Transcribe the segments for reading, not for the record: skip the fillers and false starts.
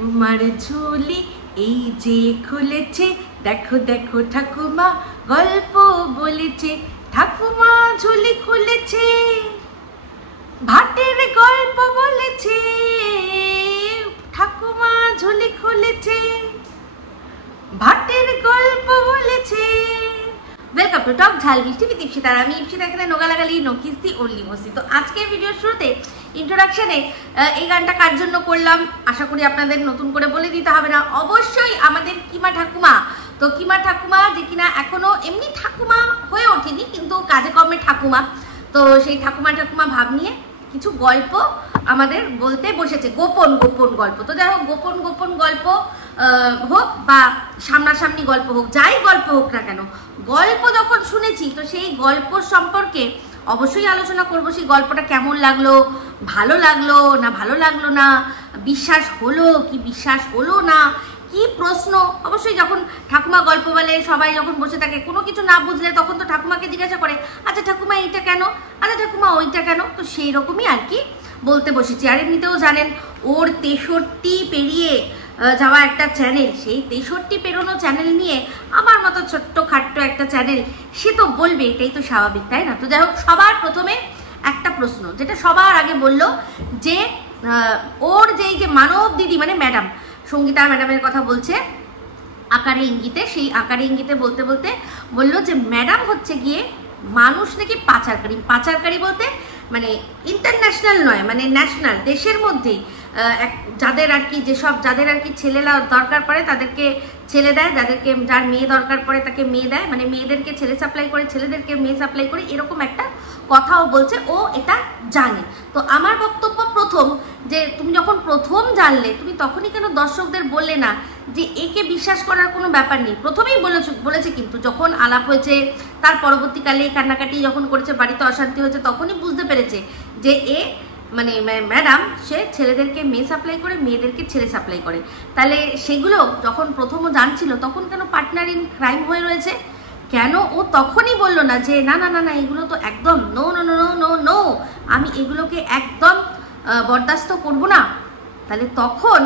ঠাকুমার ঝুলি এই যে খুলেছে, দেখো দেখো ঠাকুমা গল্প বলেছে। ঠাকুমা ঝুলি খুলেছে, ভাটের গল্প বলেছে। ঠাকুমা ঝুলি খুলেছে, ভাটের গল্প বলেছে। ওয়েলকাম টু টক ঝাল মিষ্টি উইথ ইপসিতা। আর আমি ইপসিতা, এখানে নোগালাগালি নকিস্তি ওনলি মস্তি। তো আজকের ভিডিওর শুরুতে ইন্ট্রোডাকশনে এই গানটা কার জন্য করলাম আশা করি আপনাদের নতুন করে বলে দিতে হবে না। অবশ্যই আমাদের কিমা ঠাকুমা। তো কিমা ঠাকুমা যে কিনা এখনো এমনি ঠাকুমা হয়ে ওঠেনি, কিন্তু কাজে কর্মে ঠাকুমা। তো সেই ঠাকুমা ভাব নিয়ে কিছু গল্প আমাদের বলতে বসেছে, গোপন গোপন গল্প। তো যাই হোক, গোপন গোপন গল্প হোক বা সামনাসামনি গল্প হোক, যাই গল্প হোক না কেন, গল্প যখন শুনেছি তো সেই গল্প সম্পর্কে অবশ্যই আলোচনা করব। সেই গল্পটা কেমন লাগলো, ভালো লাগলো না ভালো লাগলো না, বিশ্বাস হলো কি বিশ্বাস হলো না, কি প্রশ্ন। অবশ্যই যখন ঠাকুমা গল্প বলে সবাই যখন বসে থাকে, কোনো কিছু না বুঝলে তখন তো ঠাকুমাকে জিজ্ঞাসা করে, আচ্ছা ঠাকুমা এইটা কেন, আচ্ছা ঠাকুমা ওইটা কেন। তো সেই রকমই আর কি বলতে বসেছি। আর এমনিতেও জানেন ওর 63 পেরিয়ে যাওয়া একটা চ্যানেল, সেই 63 পেরোনো চ্যানেল নিয়ে আমার মতো ছোট্ট খাট্ট একটা চ্যানেল, সে তো বলবে, এটাই তো স্বাভাবিক, তাই না? তো যাই হোক, সবার প্রথমে একটা প্রশ্ন যেটা সবার আগে বললো, যে ওর যেই যে মানব দিদি মানে ম্যাডাম সঙ্গীতা ম্যাডামের কথা বলছে আকারে ইঙ্গিতে। সেই আকারে ইঙ্গিতে বলতে বলতে বললো যে ম্যাডাম হচ্ছে গিয়ে মানুষ নাকি পাচারকারী। পাচারকারী বলতে মানে ইন্টারন্যাশনাল নয়, মানে ন্যাশনাল, দেশের মধ্যেই যাদের আর কি যাদের আর কি ছেলেরা দরকার পড়ে তাদেরকে ছেলে দেয়, যাদেরকে যার মেয়ে দরকার পড়ে তাকে মেয়ে দেয়, মানে মেয়েদেরকে ছেলে সাপ্লাই করে, ছেলেদেরকে মেয়ে সাপ্লাই করে, এরকম একটা কথাও বলছে। ও এটা জানে। তো আমার বক্তব্য প্রথম, যে তুমি যখন প্রথম জানলে তুমি তখনই কেন দর্শকদের বললে না যে একে বিশ্বাস করার কোনো ব্যাপার নেই? প্রথমেই বলেছে, কিন্তু যখন আলাপ হয়েছে, তার পরবর্তীকালে কান্নাকাটি যখন করেছে, বাড়িতে অশান্তি হয়েছে, তখনই বুঝতে পেরেছে যে এ মানে ম্যাডাম সে ছেলেদেরকে মেয়ে সাপ্লাই করে, মেয়েদেরকে ছেলে সাপ্লাই করে। তাহলে সেগুলো যখন প্রথমও জানছিল তখন কেন পার্টনার ইন ক্রাইম হয়ে রয়েছে? কেন ও তখনই বললো না যে না না না না এগুলো তো একদম no no no no no, আমি এগুলোকে একদম বরদাস্ত করব না? তাহলে তখন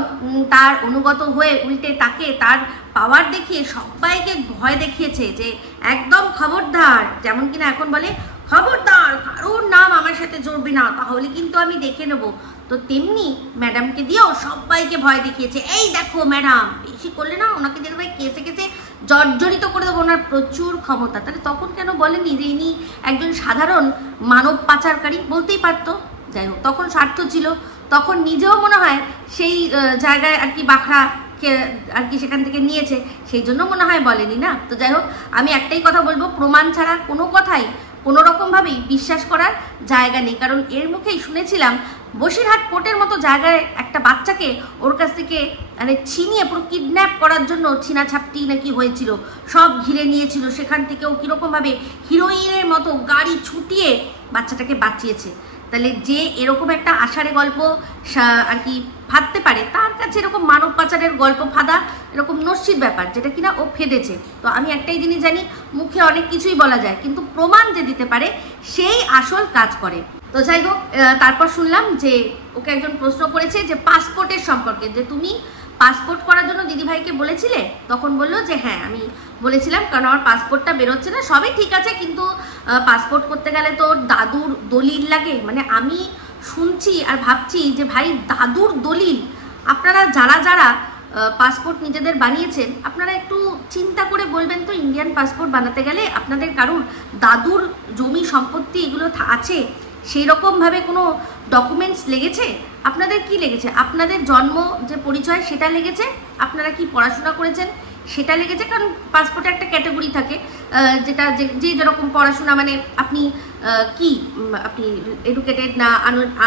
তার অনুগত হয়ে উল্টে তাকে তার পাওয়ার দেখিয়ে সবাইকে ভয় দেখিয়েছে যে একদম খবরদার, যেমন কিনা এখন বলে খবরদার কারোর নাম আমার সাথে জড়বে না, তাহলে কিন্তু আমি দেখে নেব। তো তেমনি ম্যাডামকে দিয়েও সবাইকে ভয় দেখিয়েছে, এই দেখো ম্যাডাম বেশি করলে না ওনাকে দেখবে কেসে কেসে জর্জরিত করে দেবো, ওনার প্রচুর ক্ষমতা। তাহলে তখন কেন বলেনি যে ইনি একজন সাধারণ মানব পাচারকারী? বলতেই পারতো। যাই হোক, তখন স্বার্থ ছিল, তখন নিজেও মনে হয় সেই জায়গায় আর কি বাখরাকে আর কি সেখান থেকে নিয়েছে, সেই জন্য মনে হয় বলেনি না। তো যাই হোক, আমি একটাই কথা বলবো, প্রমাণ ছাড়া কোনো কথাই কোনো রকমভাবেই বিশ্বাস করার জায়গা নেই। কারণ এর মুখেই শুনেছিলাম বসিরহাট কোর্টের মতো জায়গায় একটা বাচ্চাকে ওর কাছ থেকে মানে ছিনিয়ে পুরো কিডন্যাপ করার জন্য ছিনাছাপটি নাকি হয়েছিল, সব ঘিরে নিয়েছিল, সেখান থেকেও কীরকমভাবে হিরোইনের মতো গাড়ি ছুটিয়ে বাচ্চাটাকে বাঁচিয়েছে। তাহলে যে এরকম একটা আষাঢ়ে গল্প আর কি ফাঁদতে পারে, তার কাছে এরকম মানব পাচারের গল্প ফাঁদা এরকম নস্যির ব্যাপার, যেটা কিনা ও ফেদেছে। তো আমি একটাই জিনিস জানি, মুখে অনেক কিছুই বলা যায়, কিন্তু প্রমাণ যে দিতে পারে সেই আসল কাজ করে। তো যাই হোক, তারপর শুনলাম যে ওকে একজন প্রশ্ন করেছে যে পাসপোর্টের সম্পর্কে, যে তুমি পাসপোর্ট করার জন্য দিদিভাইকে বলেছিলে? তখন বললো যে হ্যাঁ আমি বলেছিলাম, কারণ আমার পাসপোর্টটা বেরোচ্ছে না। সবই ঠিক আছে, কিন্তু পাসপোর্ট করতে গেলে তো দাদুর দলিল লাগে। মানে আমি শুনছি আর ভাবছি যে ভাই দাদুর দলিল, আপনারা যারা যারা পাসপোর্ট নিজেদের বানিয়েছেন আপনারা একটু চিন্তা করে বলবেন তো, ইন্ডিয়ান পাসপোর্ট বানাতে গেলে আপনাদের কারুর দাদুর জমি সম্পত্তি এগুলো আছে? সেই রকমভাবে কোনো ডকুমেন্টস লেগেছে? আপনাদের কি লেগেছে? আপনাদের জন্ম যে পরিচয় সেটা লেগেছে? আপনারা কি পড়াশোনা করেছেন সেটা লেগেছে? কারণ পাসপোর্টে একটা ক্যাটাগরি থাকে, যেটা যে যেরকম পড়াশোনা, মানে আপনি কি আপনি এডুকেটেড না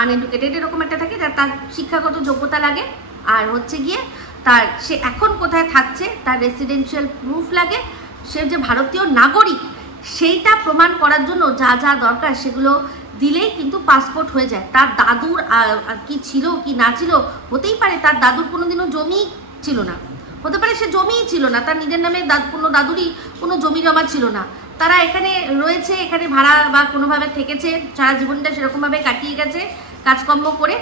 আনএডুকেটেড এরকম একটা থাকে, তার শিক্ষাগত যোগ্যতা লাগে। আর হচ্ছে গিয়ে তার সে এখন কোথায় থাকছে তার রেসিডেন্সিয়াল প্রুফ লাগে, সে যে ভারতীয় নাগরিক সেইটা প্রমাণ করার জন্য যা যা দরকার সেগুলো দিলেই কিন্তু পাসপোর্ট হয়ে যায়। তার দাদুর কি ছিল কি না ছিল, হতেই পারে তার দাদুর কোনোদিনও জমি ছিল না, হতে পারে সে জমিই ছিল না, তার নিজের নামে কোনো দাদুরই কোনো জমি জমা ছিল না। তারা এখানে রয়েছে, এখানে ভাড়া বা কোনোভাবে থেকেছে, সারা জীবনটা সেরকমভাবে কাটিয়ে গেছে কাজকর্ম করে,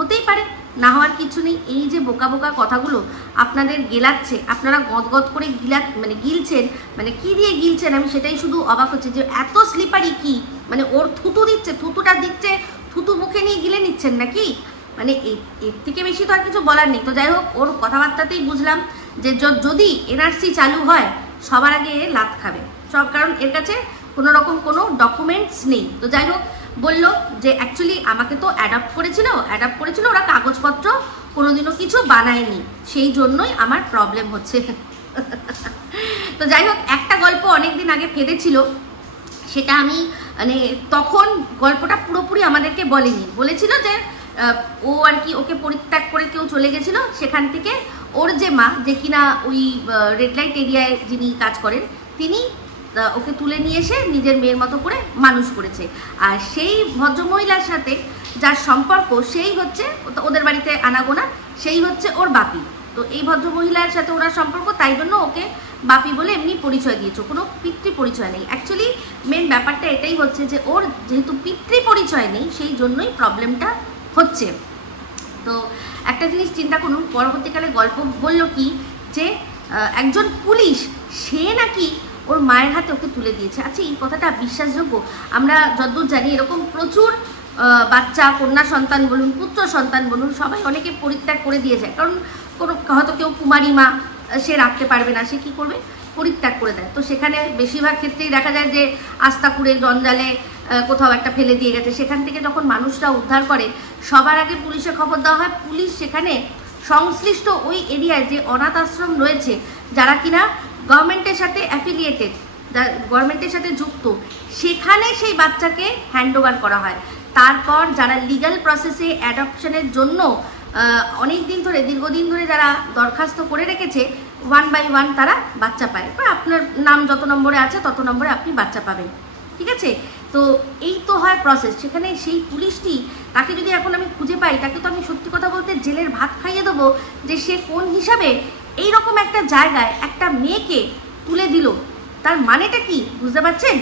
হতেই পারে, না হওয়ার কিছু নেই। এই যে বোকা বোকা কথাগুলো আপনাদের গেলাচ্ছে, আপনারা গদগদ করে গিলছেন, মানে কি দিয়ে গিলছেন আমি সেটাই শুধু অবাক হচ্ছে যে এত স্লিপারি কি, মানে ওর থুতু দিচ্ছে, থুতুটা দিচ্ছে, থুতু মুখে নিয়ে গিলে নিচ্ছেন নাকি, মানে এর থেকে বেশি তো আর কিছু বলার নেই। তো যাই হোক, ওর কথাবার্তাতেই বুঝলাম যে যদি এনআরসি চালু হয় সবার আগে লাত খাবে সব, কারণ এর কাছে কোনো রকম কোনো ডকুমেন্টস নেই। তো যাই হোক, বললো যে অ্যাকচুয়ালি আমাকে তো অ্যাডাপ্ট করেছিল ওরা, কাগজপত্র কোনোদিনও কিছু বানায়নি, সেই জন্যই আমার প্রবলেম হচ্ছে। তো যাই হোক, একটা গল্প অনেক দিন আগে ফেদেছিল, সেটা আমি মানে তখন গল্পটা পুরোপুরি আমাদেরকে বলেনি, বলেছিল যে ও আর কি ওকে পরিত্যাগ করে কেউ চলে গেছিল, সেখান থেকে ওর যে মা, যে কিনা ওই রেড লাইট এরিয়ায় যিনি কাজ করেন, তিনি ওকে তুলে নিয়ে এসে নিজের মেয়ের মতো করে মানুষ করেছে। আর সেই ভদ্রমহিলার সাথে যার সম্পর্ক, সেই হচ্ছে ওদের বাড়িতে আনাগোনা, সেই হচ্ছে ওর বাপি। তো এই ভদ্রমহিলার সাথে ওনার সম্পর্ক, তাই জন্য ওকে বাপি বলে এমনি পরিচয় দিয়েছে, কোনো পিতৃ পরিচয় নেই। অ্যাকচুয়ালি মেন ব্যাপারটা এটাই হচ্ছে যে ওর যেহেতু পিতৃ পরিচয় নেই, সেই জন্যই প্রবলেমটা হচ্ছে। তো একটা জিনিস চিন্তা করুন, পরবর্তীকালে গল্প বলল কি যে একজন পুলিশ, সে নাকি ওর মায়ের হাতে ওকে তুলে দিয়েছে। আচ্ছা, এই কথাটা বিশ্বাসযোগ্য? আমরা যতদূর জানি এরকম প্রচুর বাচ্চা, কন্যা সন্তান বলুন, পুত্র সন্তান বলুন, সবাই অনেকে পরিত্যাগ করে দিয়ে যায়, কারণ কোনো হয়তো কেউ কুমারী মা, সে রাখতে পারবে না, সে কী করবে, পরিত্যাগ করে দেয়। তো সেখানে বেশিরভাগ ক্ষেত্রেই দেখা যায় যে আস্তাকুড়ে জঞ্জালে কোথাও একটা ফেলে দিয়ে গেছে, সেখান থেকে যখন মানুষরা উদ্ধার করে সবার আগে পুলিশে খবর দেওয়া হয়। পুলিশ সেখানে সংশ্লিষ্ট ওই এরিয়ায় যে অনাথ আশ্রম রয়েছে, যারা কিনা গভর্নমেন্টের সাথে অ্যাফিলিয়েটেড, গভর্নমেন্টের সাথে যুক্ত, সেখানে সেই বাচ্চাকে হ্যান্ডওভার করা হয়। তারপর যারা লিগ্যাল প্রসেসে অ্যাডপশনের জন্য অনেক দিন ধরে, দীর্ঘদিন ধরে যারা দরখাস্ত করে রেখেছে, 1 by 1 তারা বাচ্চা পায়। আপনার নাম যত নম্বরে আছে তত নম্বরে আপনি বাচ্চা পাবেন, ঠিক আছে? তো এই তো হয় প্রসেস। সেখানে সেই পুলিশটি, তাকে যদি এখন আমি খুঁজে পাই, তাকে তো আমি সত্যি কথা বলতে জেলের ভাত খাইয়ে দেবো, যে সে কোন হিসাবে এইরকম একটা জায়গায় একটা মেয়েকে তুলে দিল। তার মানেটা কি বুঝতে পারছেন?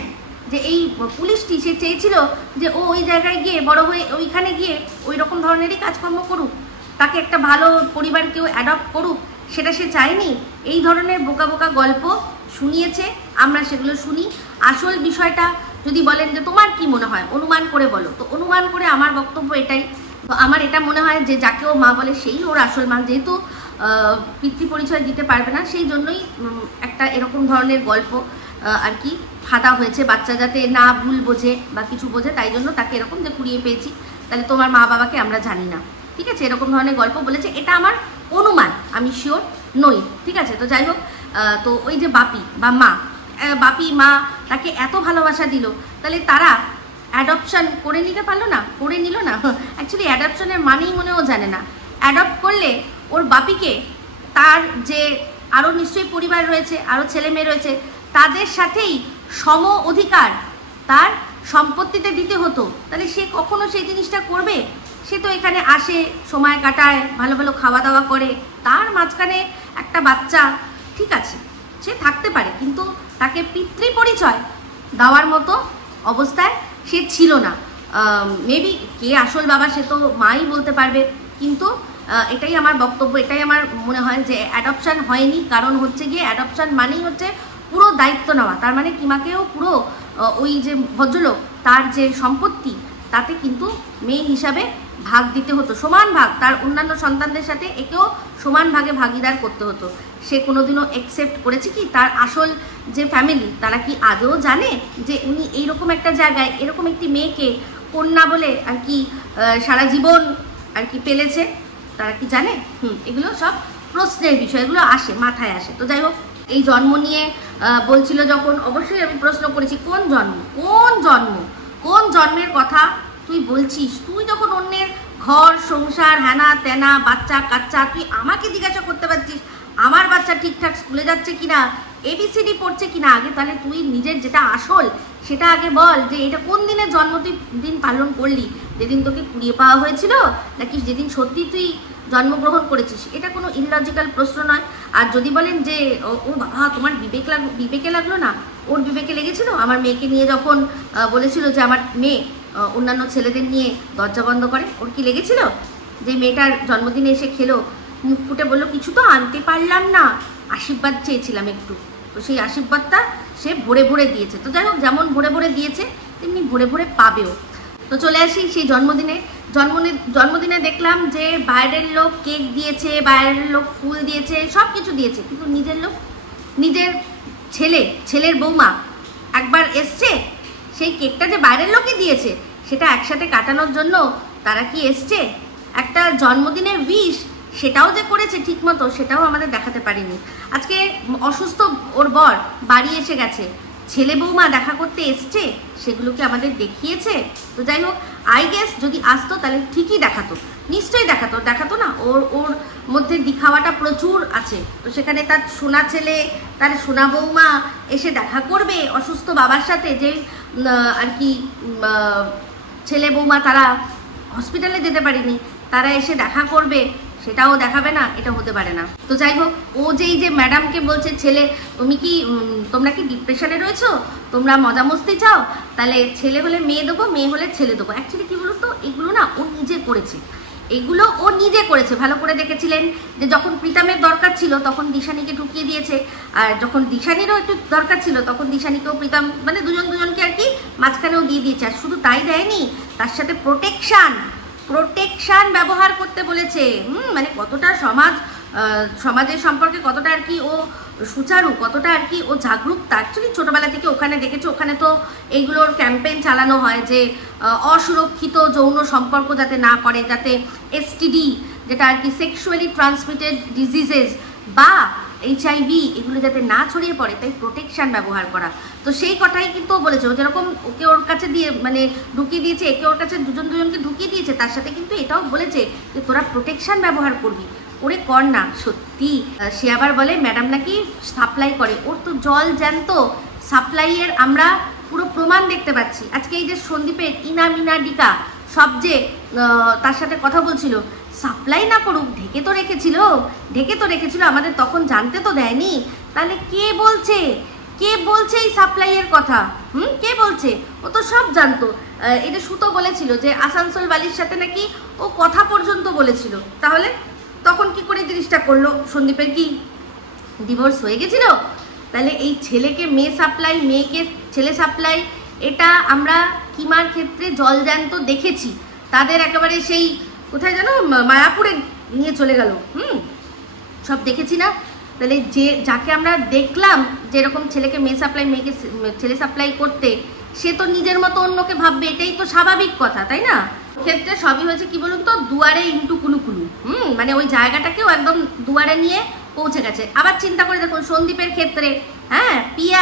যে এই পুলিশটি, সে চেয়েছিল যে ও ওই জায়গায় গিয়ে বড় হয়ে ওইখানে গিয়ে ওই রকম ধরনেরই কাজকর্ম করুক, তাকে একটা ভালো পরিবার কেউ অ্যাডপ্ট করুক, সেটা সে চায়নি। এই ধরনের বোকা বোকা গল্প শুনিয়েছে, আমরা সেগুলো শুনি। আসল বিষয়টা যদি বলেন যে তোমার কি মনে হয়, অনুমান করে বলো, তো অনুমান করে আমার বক্তব্য এটাই। তো আমার এটা মনে হয় যে যাকেও মা বলে সেই ওর আসল মা, যেহেতু পিতৃ পরিচয় দিতে পারবে না, সেই জন্যই একটা এরকম ধরনের গল্প আর কি ফাঁদা হয়েছে, বাচ্চা যাতে না ভুল বোঝে বা কিছু বোঝে, তাই জন্য তাকে এরকম যে কুড়িয়ে পেয়েছি, তাহলে তোমার মা বাবাকে আমরা জানি না, ঠিক আছে, এরকম ধরনের গল্প বলেছে। এটা আমার অনুমান, আমি শিওর নই, ঠিক আছে? তো যাই হোক, তো ওই যে বাপি বা মা, বাপি মা তাকে এত ভালোবাসা দিল, তাহলে তারা অ্যাডপশন করে নিতে পারলো না, করে নিল না। অ্যাকচুয়ালি অ্যাডপশনের মানেই মনে ও জানে না। অ্যাডপ্ট করলে ওর বাপিকে তার যে আরও নিশ্চয়ই পরিবার রয়েছে, আরও ছেলে মেয়ে রয়েছে, তাদের সাথেই সম অধিকার তার সম্পত্তিতে দিতে হতো। তাহলে সে কখনো সেই জিনিসটা করবে? সে তো এখানে আসে, সময় কাটায়, ভালো ভালো খাওয়া দাওয়া করে, তার মাঝখানে একটা বাচ্চা, ঠিক আছে সে থাকতে পারে, কিন্তু তাকে পিতৃ পরিচয় দেওয়ার মতো অবস্থায় সে ছিল না। মেবি কে আসল বাবা সে তো মাই বলতে পারবে, কিন্তু এটাই আমার বক্তব্য, এটাই আমার মনে হয় যে অ্যাডপশান হয়নি। কারণ হচ্ছে গিয়ে অ্যাডপশান মানেই হচ্ছে পুরো দায়িত্ব নেওয়া, তার মানে কিমাকেও পুরো ওই যে ভদ্রলোক তার যে সম্পত্তি তাতে কিন্তু মেয়ে হিসাবে ভাগ দিতে হতো, সমান ভাগ, তার অন্যান্য সন্তানদের সাথে একেও সমান ভাগে ভাগিদার করতে হতো। সে কোনোদিনও অ্যাকসেপ্ট করেছে কি? তার আসল যে ফ্যামিলি তারা কি আদৌ জানে যে উনি এইরকম একটা জায়গায় এরকম একটি মেয়েকে কন্যা বলে আর কি সারা জীবন আর কি পেলেছে? তারা কি জানে? এগুলো সব প্রশ্নের বিষয়, এগুলো আসে, মাথায় আসে। তো যাই হোক, এই জন্ম নিয়ে বলছিল যখন, অবশ্যই আমি প্রশ্ন করেছি কোন জন্ম, কোন জন্ম, কোন জন্মের কথা তুই বলছিস? তুই যখন অন্যের ঘর সংসার হ্যানা তেনা বাচ্চা কাচ্চা, তুই আমাকে জিজ্ঞাসা করতে পারছিস আমার বাচ্চা ঠিকঠাক স্কুলে যাচ্ছে কিনা, ABCD পড়ছে কিনা? আগে তাহলে তুই নিজের যেটা আসল সেটা আগে বল, যে এটা কোন দিনের জন্মদিন পালন করলি, যেদিন তোকে কুড়িয়ে পাওয়া হয়েছিল নাকি যেদিন সত্যি তুই জন্মগ্রহণ করেছিস? এটা কোনো ইললজিক্যাল প্রশ্ন নয়। আর যদি বলেন যে ও বাবা তোমার বিবেকে লাগলো না, ওর বিবেকে লেগেছিল আমার মেয়েকে নিয়ে যখন বলেছিল যে আমার মেয়ে অন্যান্য ছেলেদের নিয়ে দরজা বন্ধ করে, ওর কি লেগেছিল? যে মেয়েটার জন্মদিনে এসে খেলো, মুখ ফুটে বললো কিছু তো আনতে পারলাম না, আশীর্বাদ চেয়েছিলাম একটু। তো সেই আশীর্বাদটা সে ভরে ভরে দিয়েছে। তো যাই হোক, যেমন ভরে ভরে দিয়েছে তেমনি ভরে ভরে পাবেও। তো চলে আসি সেই জন্মদিনে দেখলাম যে বাইরের লোক কেক দিয়েছে, বাইরের লোক ফুল দিয়েছে, সব কিছু দিয়েছে, কিন্তু নিজের লোক, নিজের ছেলের বৌমা একবার এসছে, সেই কেকটা যে বাইরের লোকই দিয়েছে সেটা একসাথে কাটানোর জন্য তারা কি এসছে? একটা জন্মদিনের উইশ সেটাও যে করেছে ঠিক মতো, সেটাও আমাদের দেখাতে পারেনি। আজকে অসুস্থ ওর বর বাড়ি এসে গেছে, ছেলে বৌমা দেখা করতে এসছে, সেগুলোকে আমাদের দেখিয়েছে। তো যাই হোক, আই গেস যদি আসতো তাহলে ঠিকই দেখাতো, নিশ্চয়ই দেখাতো না। ওর মধ্যে দিখাওয়াটা প্রচুর আছে। তো সেখানে তার সোনা ছেলে, তার সোনা বৌমা এসে দেখা করবে অসুস্থ বাবার সাথে, যে আর কি ছেলে বৌমা তারা হসপিটালে যেতে পারেনি, তারা এসে দেখা করবে, সেটাও দেখাবে না, এটা হতে পারে না। তো যাই হোক, ও যেই যে ম্যাডামকে বলছে ছেলে তোমরা কি ডিপ্রেশনে রয়েছো, তোমরা মজা মস্তি চাও, তাহলে ছেলে হলে মেয়ে দেবো, মেয়ে হলে ছেলে দেবো। অ্যাকচুয়ালি কি বলতো, এগুলো না ও নিজে করেছে। ভালো করে দেখেছিলেন যে যখন প্রীতমের দরকার ছিল তখন দিশানিকে ঢুকিয়ে দিয়েছে, আর যখন দিশানিরও একটু দরকার ছিল তখন দিশানিকেও প্রীতম, মানে দুজনকে আর কি মাঝখানেও দিয়ে দিয়েছে। আর শুধু তাই দেয়নি, তার সাথে প্রোটেকশন ব্যবহার করতে বলেছে। মানে কতটা সমাজের সম্পর্কে কতটা আর কি ও সুচারু, কতটা আর কি ও জাগরুকতা। অ্যাকচুয়ালি ছোটোবেলা থেকে ওখানে দেখেছে, ওখানে তো এইগুলোর ক্যাম্পেইন চালানো হয় যে অসুরক্ষিত যৌন সম্পর্ক যাতে না করে, যাতে এসটিডি যেটা আর কি সেক্সুয়ালি ট্রান্সমিটেড ডিজিজেস বা HIV এগুলো যাতে না ছড়িয়ে পড়ে, তাই প্রোটেকশন ব্যবহার করা। তো সেই কথাই কিন্তু ও বলেছে, ও যেরকম ওকে ওর কাছে দিয়ে মানে ঢুকিয়ে দিয়েছে, একে ওর কাছে দুজনকে ঢুকিয়ে দিয়েছে, তার সাথে কিন্তু এটাও বলেছে যে তোরা প্রোটেকশন ব্যবহার করবি, ওরে কর না। সত্যি সে আবার বলে ম্যাডাম নাকি সাপ্লাই করে, ওর তো জল জ্যান্ত সাপ্লাইয়ের আমরা পুরো প্রমাণ দেখতে পাচ্ছি। আজকে এই যে সন্দীপের ইনা ডিকা সব যে তার সাথে কথা বলছিল, সাপ্লাই না করুক, ঢেকে তো রেখেছিল, আমাদের তখন জানতে তো দেয়নি। তাহলে কে বলছে এই সাপ্লাইয়ের কথা? কে বলছে? ও তো সব জানতো। এই যে সুতো বলেছিল যে আসানসোল বালির সাথে নাকি ও কথা পর্যন্ত বলেছিল, তাহলে তখন কি করে জিনিসটা করলো? সন্দীপের কি ডিভোর্স হয়ে গেছিল? তাহলে এই ছেলেকে মেয়ে সাপ্লাই, মেয়েকে ছেলে সাপ্লাই, এটা আমরা কিমার ক্ষেত্রে জলজ্যান্ত দেখেছি। তাদের একেবারে সেই কোথায় যেন মায়াপুরে নিয়ে চলে গেল, সব দেখেছি না? তাহলে যাকে আমরা দেখলাম যেরকম ছেলেকে মেয়ে সাপ্লাই, মেয়েকে ছেলে সাপ্লাই করতে, সে তো নিজের মতো অন্যকে ভাববে, এটাই তো স্বাভাবিক কথা, তাই না? ক্ষেত্রে সবই হয়েছে কি বলুন তো, দুয়ারে ইন্টু কুলুকুলু। মানে ওই জায়গাটাকেও একদম দুয়ারে নিয়ে পৌঁছে গেছে। আবার চিন্তা করে দেখুন সন্দীপের ক্ষেত্রে, পিয়ে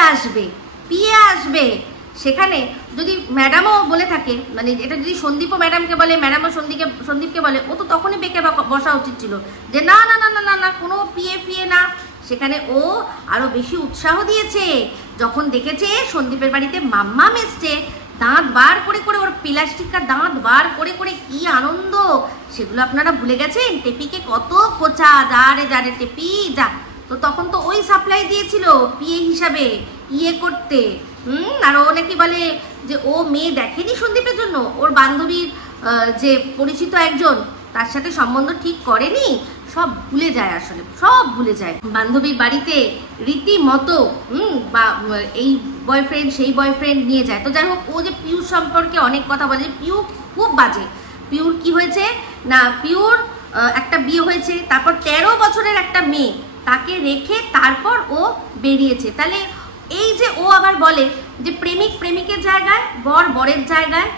আসবে, সেখানে যদি ম্যাডামও বলে থাকে, মানে এটা যদি সন্দীপও ম্যাডামকে বলে, ম্যাডামও সন্দীপকে বলে, ও তো তখনই বেঁকে বসা উচিত ছিল যে না না না না না না কোনো পিয়ে না। সেখানে ও আরো বেশি উৎসাহ দিয়েছে যখন দেখেছে সন্দীপের বাড়িতে মাম্মাম এসছে, দাঁত বার করে ওর প্লাস্টিকার দাঁত বার করে কি আনন্দ, সেগুলো আপনারা ভুলে গেছেন। টেপিকে কত খোঁচা, যা রে টেপি যা। তো তখন তো ওই সাপ্লাই দিয়েছিল পিএ হিসাবে ইয়ে করতে। আর ও নাকি বলে যে ও মেয়ে দেখেনি সন্দীপের জন্য, ওর বান্ধবীর যে পরিচিত একজন তার সাথে সম্বন্ধ ঠিক করেনি, সব ভুলে যায়, আসলে সব ভুলে যায়। বান্ধবীর বাড়িতে রীতিমতো এই বয়ফ্রেন্ড সেই বয়ফ্রেন্ড নিয়ে যায়। তো যাই হোক, ও যে পিউর সম্পর্কে অনেক কথা বলে, পিউ খুব বাজে। পিউর কি হয়েছে না, পিউর একটা বিয়ে হয়েছে, তারপর 13 বছরের একটা মেয়ে, তাকে রেখে তারপর ও বেরিয়েছে। তাহলে এই যে ও আবার বলে যে প্রেমিকের জায়গায় বর বরের জায়গায়,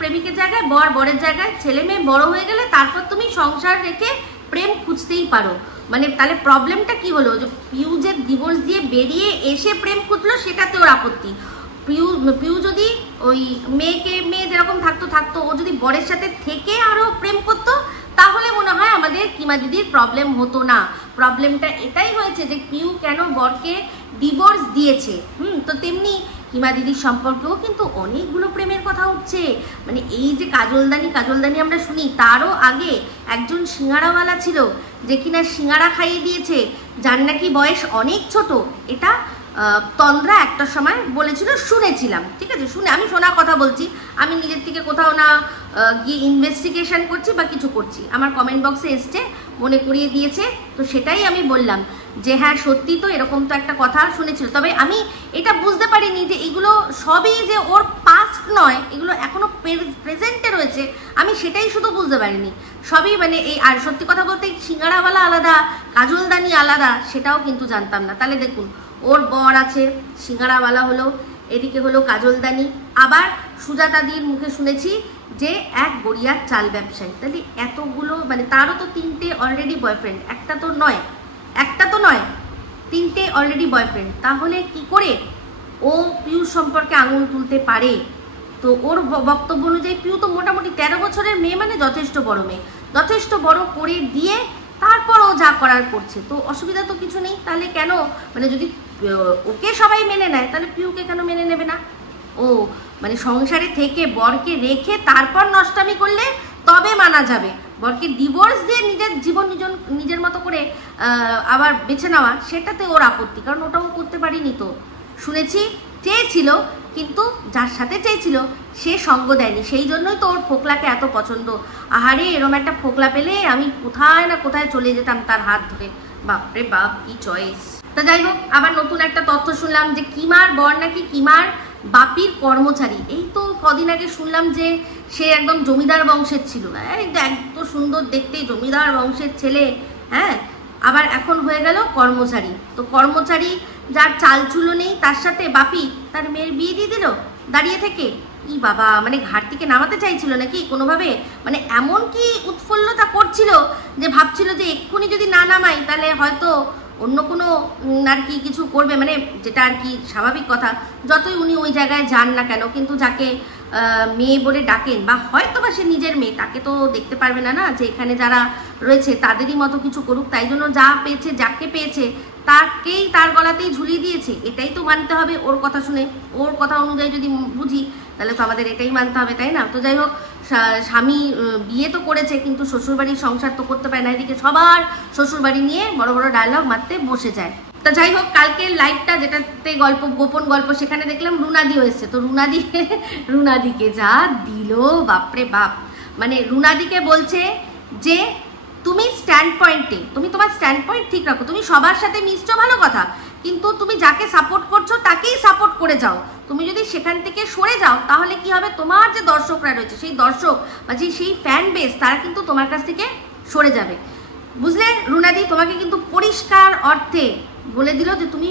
প্রেমিকের জায়গায় বর বরের জায়গায়, ছেলে মেয়ে বড় হয়ে গেলে তারপর তুমি সংসার রেখে প্রেম খুঁজতেই পারো। মানে তাহলে প্রবলেমটা কি হলো, যে পিউ যে ডিভোর্স দিয়ে বেরিয়ে এসে প্রেম খুঁজলো, সেটাতে ওর আপত্তি। পিউ যদি ওই মেয়ে যেরকম থাকতো, ও যদি বরের সাথে থেকে আরো প্রেম করতো, তাহলে মনে হয় আমাদের কিমা দিদির প্রবলেম হতো না। প্রবলেমটা এটাই হয়েছে যে পিউ কেন বরকে ডিভোর্স দিয়েছে। তো তেমনি কিমা দিদির সম্পর্কেও কিন্তু অনেকগুলো প্রেমের কথা উঠছে। মানে এই যে কাজলদানি আমরা শুনি, তারও আগে একজন সিঙ্গারাওয়ালা ছিল যে কিনা সিঙ্গারা খাইয়ে দিয়েছে, যার নাকি বয়স অনেক ছোট। এটা তন্দ্রা একটা সময় বলেছিল, শুনেছিলাম, ঠিক আছে, আমি শোনা কথা বলছি, আমি নিজের থেকে কোথাও না গিয়ে ইনভেস্টিগেশন করছি বা কিছু করছি। আমার কমেন্ট বক্সে এসছে, মনে করিয়ে দিয়েছে, তো সেটাই আমি বললাম যে হ্যাঁ সত্যি তো এরকম তো একটা কথা শুনেছিল। তবে আমি এটা বুঝতে পারিনি যে এগুলো সবই যে ওর পাস্ট নয়, এগুলো এখনো প্রেজেন্টে রয়েছে, আমি সেটাই শুধু বুঝতে পারিনি। সবই মানে এই, আর সত্যি কথা বলতে সিঙ্গারাওয়ালা আলাদা, কাজলদানি আলাদা, সেটাও কিন্তু জানতাম না। তাহলে দেখুন, ওর বর আছে সিঙ্গারাওয়ালা হলো, এদিকে হলো কাজলদানি, আবার সুজাতাদির মুখে শুনেছি যে এক গড়িয়ার চাল ব্যবসায়ী। তাহলে এতগুলো মানে তারও তো 3টে অলরেডি বয়ফ্রেন্ড, একটা তো নয় 3টে অলরেডি বয়ফ্রেন্ড। তাহলে কি করে ও পিউ সম্পর্কে আঙুল তুলতে পারে? তো ওর বক্তব্য অনুযায়ী পিউ তো মোটামুটি 13 বছরের মেয়ে, মানে যথেষ্ট বড় মেয়ে, যথেষ্ট বড় করে দিয়ে তারপর ও যা করার করছে, তো অসুবিধা তো কিছু নেই। তাহলে কেন মানে যদি ওকে সবাই মেনে নেয় তাহলে পিউকে কেন মেনে নেবে না? ও মানে সংসারে থেকে বরকে রেখে তারপর নষ্টামি করলে তবে মানা যাবে। বরকে ডিভোর্স দিয়ে নিজের জীবন নিজের মতো করে আবার বেছে নেওয়া, সেটাতে ওর আপত্তি, কারণ ওটাও করতে পারিনি। তো শুনেছি চেয়েছিল, কিন্তু যার সাথে চেয়েছিল সে সঙ্গ দেয়নি, সেই জন্যই তো ওর ফোকলাকে এত পছন্দ। আহারে এরম একটা ফোকলা পেলে আমি কোথায় না কোথায় চলে যেতাম তার হাত ধরে। বাপরে বাপ, কি চয়েস। তা যাই হোক, আবার নতুন একটা তথ্য শুনলাম যে কিমার বর নাকি কিমার বাপির কর্মচারী। এই তো কদিন আগে শুনলাম যে সে একদম জমিদার বংশের ছিল, এত সুন্দর দেখতে জমিদার বংশের ছেলে, হ্যাঁ, আবার এখন হয়ে গেল কর্মচারী। তো কর্মচারী যার চালচুলো নেই, তার সাথে বাপি তার মেয়ের বিয়ে দিয়ে দিল দাঁড়িয়ে থেকে। ই বাবা, মানে ঘাট থেকে নামাতে চাইছিল নাকি কোনোভাবে? মানে এমন কি উৎফুল্লতা করছিল যে ভাবছিল যে এক্ষুনি যদি না নামাই তাহলে হয়তো অন্য কোনো আর কি কিছু করবে, মানে যেটা আর কি স্বাভাবিক কথা, যতই উনি ওই জায়গায় যান না কেন, কিন্তু যাকে মেয়ে বলে ডাকেন, বা হয়তো বা সে নিজের মেয়ে, তাকে তো দেখতে পারবে না, না যে এখানে যারা রয়েছে তাদেরই মতো কিছু করুক, তাই জন্য যা পেয়েছে, যাকে পেয়েছে তাকেই তার গলাতেই ঝুলিয়ে দিয়েছে। এটাই তো মানতে হবে ওর কথা শুনে, ওর কথা অনুযায়ী যদি বুঝি তাহলে তো আমাদের এটাই মানতে হবে, তাই না? তো যাই হোক, স্বামী বিয়ে তো করেছে কিন্তু শ্বশুরবাড়ির সংসার তো করতে পারে না, এদিকে সবার শ্বশুরবাড়ি নিয়ে বড় বড় ডায়লগ মারতে বসে যায়। তো যাই হোক, কালকের লাইভটা যেটাতে গল্প, গোপন গল্প, সেখানে দেখলাম রুনাদিও এসছে। তো রুনাদিকে যা দিল, বাপরে বাপ। মানে রুনাদিকে বলছে যে তুমি স্ট্যান্ড পয়েন্টে, তুমি তোমার স্ট্যান্ড পয়েন্ট ঠিক রাখো, তুমি সবার সাথে মিশছো ভালো কথা, কিন্তু তুমি যাকে সাপোর্ট করছো তাকেই সাপোর্ট করে যাও। তুমি যদি সেখান থেকে সরে যাও তাহলে কি হবে, তোমার যে দর্শকরা রয়েছে সেই দর্শক বা সেই ফ্যান বেস, তারা কিন্তু তোমার কাছ থেকে সরে যাবে। বুঝলে রুনাদি, তোমাকে কিন্তু পরিষ্কার অর্থে বলে দিল যে তুমি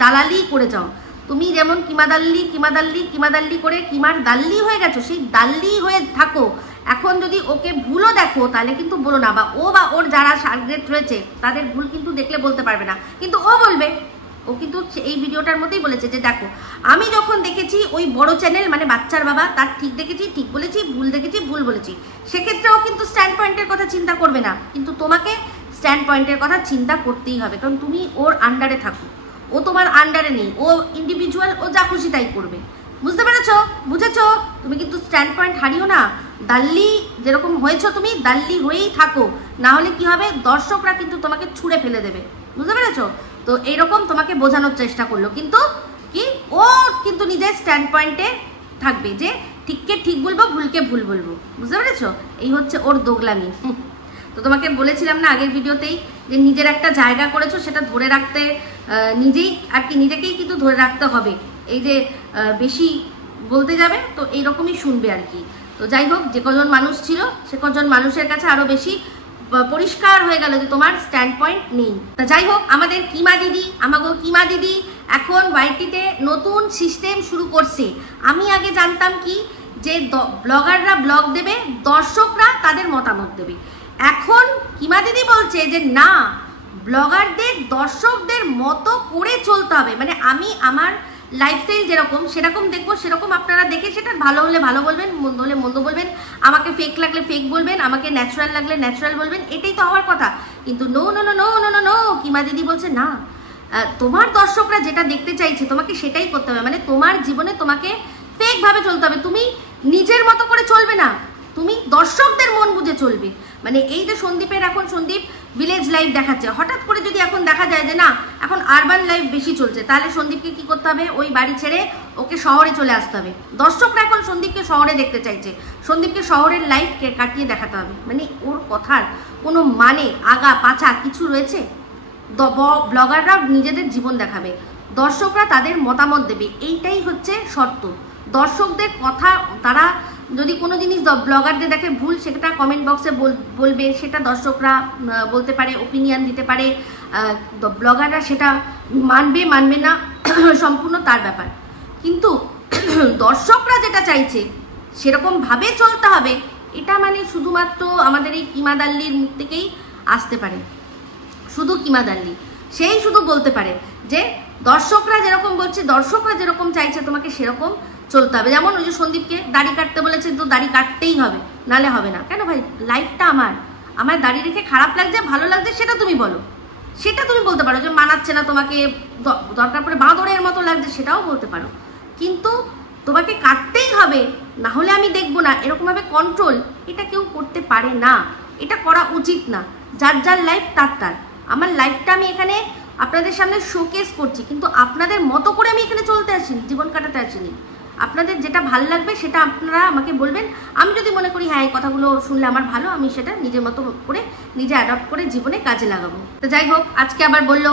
দালালি করে যাও। তুমি যেমন কিমাদাল্লি করে কিমার দাল্লি হয়ে গেছো, সেই দাল্লি হয়ে থাকো। এখন যদি ওকে ভুলও দেখো তাহলে কিন্তু বলো না, বা ওর যারা টার্গেট রয়েছে তাদের ভুল কিন্তু দেখলে বলতে পারবে না, কিন্তু ও বলবে। ও কিন্তু এই ভিডিওটার মধ্যেই বলেছে যে দেখো, আমি যখন দেখেছি ওই বড় চ্যানেল মানে বাচ্চার বাবা, তার ঠিক দেখেছি ঠিক বলেছি, ভুল দেখেছি ভুল বলেছি, সেক্ষেত্রে ও কিন্তু স্ট্যান্ড পয়েন্টের কথা চিন্তা করবে না, কিন্তু তোমাকে স্ট্যান্ড পয়েন্টের কথা চিন্তা করতেই হবে, কারণ তুমি ওর আন্ডারে থাকো, ও তোমার আন্ডারে নেই, ও ইন্ডিভিজুয়াল, ও যা খুশি তাই করবে। বুঝতে পেরেছো? বুঝেছো? তুমি কিন্তু স্ট্যান্ড পয়েন্ট হারিও না, দাল্লি যেরকম হয়েছো তুমি দাল্লি হয়েই থাকো, না হলে কি হবে, দর্শকরা কিন্তু তোমাকে ছুঁড়ে ফেলে দেবে। বুঝতে পেরেছো? তো এইরকম তোমাকে বোঝানোর চেষ্টা করলো, কিন্তু কি ও কিন্তু নিজের স্ট্যান্ড পয়েন্টে থাকবে যে ঠিককে ঠিক বলবো, ভুলকে ভুল বলবো। বুঝতে পেরেছো? এই হচ্ছে ওর দোগলামি। তো তোমাকে বলেছিলাম না আগের ভিডিওতেই যে নিজের একটা জায়গা করেছো, সেটা ধরে রাখতে নিজেই আর কি, নিজেকেই কিন্তু ধরে রাখতে হবে। এই যে বেশি বলতে যাবে তো এইরকমই শুনবে আর কি। তো যাই হোক, যে কজন মানুষ ছিল সে কজন মানুষের কাছে আরো বেশি পরিষ্কার হয়ে গেল যে তোমার স্ট্যান্ড পয়েন্ট নেই। তা যাই হোক, আমাদের কিমা দিদি এখন ওয়াইটিতে নতুন সিস্টেম শুরু করছে। আমি আগে জানতাম কি যে ব্লগাররা ব্লগ দেবে, দর্শকরা তাদের মতামত দেবে। এখন কিমা দিদি বলছে যে না, ব্লগারদের দর্শকদের মতো করে চলতে হবে, মানে আমি আমার লাইফস্টাইল যেরকম সেরকম দেখবো, সেরকম আপনারা দেখে সেটা ভালো হলে ভালো বলবেন, মন্দ হলে মন্দ বলবেন, আমাকে ফেক লাগলে ফেক বলবেন, আমাকে ন্যাচারাল লাগলে ন্যাচারাল বলবেন, এটাই তো হওয়ার কথা। কিন্তু no no no no no no no, কিমা দিদি বলছে না, তোমার দর্শকরা যেটা দেখতে চাইছে তোমাকে সেটাই করতে হবে, মানে তোমার জীবনে তোমাকে ফেক ভাবে চলতে হবে, তুমি নিজের মতো করে চলবে না, তুমি দর্শকদের মন বুঝে চলবে। মানে এই যে সন্দীপের এখন সন্দীপ ভিলেজ লাইফ দেখাচ্ছে, হঠাৎ করে যদি এখন দেখা যায় যে না এখন আরবান লাইফ বেশি চলছে, তাহলে সন্দীপকে কি করতে হবে, ওই বাড়ি ছেড়ে ওকে শহরে চলে আসতে হবে। দর্শকরা এখন সন্দীপকে শহরে দেখতে চাইছে, সন্দীপকে শহরের লাইফকে কাটিয়ে দেখাতে হবে। মানে ওর কথার কোনো মানে আগা পাছা কিছু রয়েছে? ব্লগাররা নিজেদের জীবন দেখাবে, দর্শকরা তাদের মতামত দেবে, এইটাই হচ্ছে শর্ত। দর্শকদের কথা তারা যদি কোনো জিনিস ব্লগারদের দেখে ভুল, সেটা কমেন্ট বক্সে বলবে, সেটা দর্শকরা বলতে পারে, ওপিনিয়ন দিতে পারে, ব্লগাররা সেটা মানবে না সম্পূর্ণ তার ব্যাপার। কিন্তু দর্শকরা যেটা চাইছে সেরকমভাবে চলতে হবে, এটা মানে শুধুমাত্র আমাদের এই কিমাদাল্লির মুখ থেকেই আসতে পারে। শুধু কিমাদাল্লি সেই শুধু বলতে পারে যে দর্শকরা যেরকম বলছে, দর্শকরা যেরকম চাইছে তোমাকে সেরকম চলতে হবে। যেমন ওই যে সন্দীপকে দাড়ি কাটতে বলেছে, তো দাড়ি কাটতেই হবে, নালে হবে না। কেন ভাই, লাইফটা আমার দাড়ি রেখে খারাপ লাগছে ভালো লাগছে সেটা তুমি বলো, সেটা তুমি বলতে পারো যে মানাচ্ছে না তোমাকে, দরকার পড়ে বাঁদরের মতো লাগছে সেটাও বলতে পারো, কিন্তু তোমাকে কাটতেই হবে না হলে আমি দেখবো না, এরকমভাবে কন্ট্রোল এটা কেউ করতে পারে না, এটা করা উচিত না। যার যার লাইফ তার। আমার লাইফটা আমি এখানে আপনাদের সামনে শোকেস করছি, কিন্তু আপনাদের মতো করে আমি এখানে চলতে আসিনি, জীবন কাটাতে আসিনি। আপনাদের যেটা ভালো লাগবে সেটা আপনারা আমাকে বলবেন, আমি যদি মনে করি হ্যাঁ এই কথাগুলো শুনলে আমার ভালো, আমি সেটা নিজের মতো করে নিজে অ্যাডপ্ট করে জীবনে কাজে লাগাবো। তো যাই হোক, আজকে আবার বললো